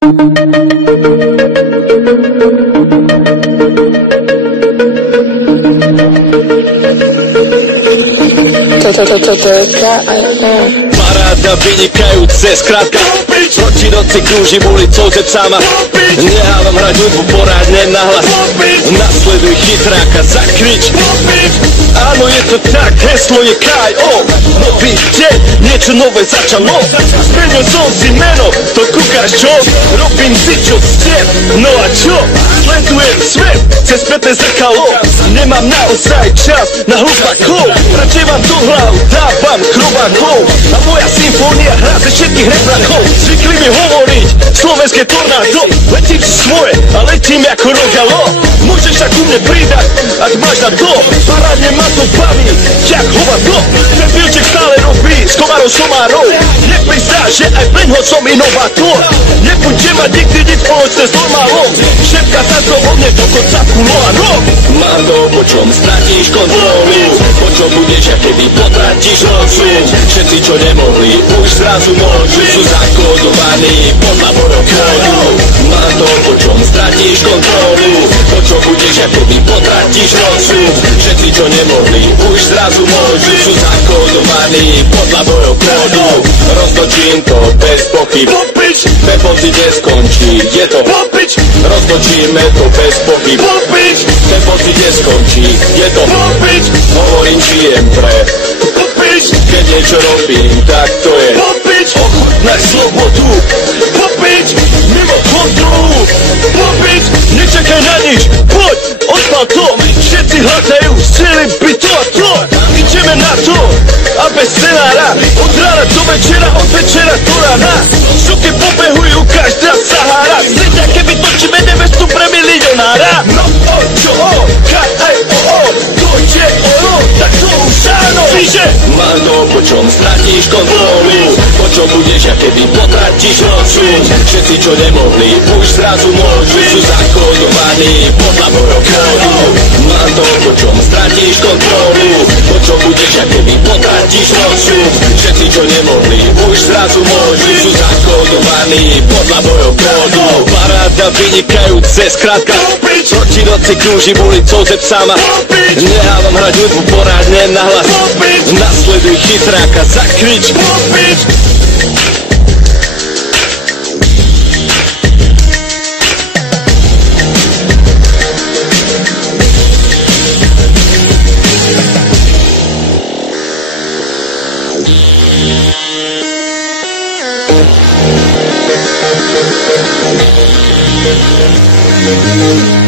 Paráda vynikajúce, skrátka proti noci krúžim ulicou zepcama. Nehávam hrať hudbu poradne nahlas. Nasleduj chytráka, zakrič. Áno, je to tak, heslo je K.O. Nový deň, niečo nové začalo. Zmenil som si meno, to kúkaš čo? Robím si čo step, no a čo? Sledujem svet, cez spätné zrkalo. Nemám naozaj čas na hlupakov. Radšej vám do hlavu dávam chrobákov. A moja symfónia hrá ze všetkých reprakov. Zvykli mi hovoriť, slovenské tornádo. Letím si svoje a letím ako rogalo. Môžeš sa ku mne pridať, ak máš na to. Parádne ma to baví, jak hovado. Ten pilček stále robí s komarov somárov. Nepri sa, že aj preňho som inovátor. Nebudem mať nikdy nič spoločné s normálom. Šepka sa to vo mne dokonca kuloárov. Mám to, po čom stratíš kontrolu. Po čom budeš, a keby potratíš rozum. Všetci, čo nemohli, už zrazu môžu. Sú zakódovaní podľa mojho kódu. Mám to, po čom stratíš kontrolu. Po čom budeš, a keby potratíš rozum. Všetci, čo nemohli, už zrazu môžu. Sú zakódovaní podľa mojho kódu. Roztočím to bez pochyb. Ten pocit neskončí, je to popič. Roztočíme to bez pochyb. Ten pocit neskončí, je to popič. Hovorím, žijem pre popič. Keď niečo robím, tak to je popič. Ochutnaj slobodu, popič. Mimo kontrolu, popič. Nečakaj na nič, poď, odpal to. Všetci hľadajú s celým by to a to. Ideme na to a bez scenára. Od rána do večera, od večera do rána. Šuky pobehujú, každá Sahara. Sredia, keby točíme nevestu pre milionára. No o čo o, K.O. To je ono, tak to už áno. Víže, mám to, po čom stratíš kontrolu. Po čom budeš, a keby potratíš rozum. Všetci, čo nemohli, už zrazu môžu. Sú zakódovaní podľa mojho kódu. Mám to, po čom stratíš kontrolu. Po čom budeš, a keby potratíš rozum. Všetci, čo nemohli, už zrazu môžu. Sú zakódovaní podľa mojho kódu. Paráda vynikajúce, skrátka proti noci krúžim ulicou zepcama. Nehávam hrať hudbu poradne nahlas. Nasleduj chytráka, zakrič. Thank you.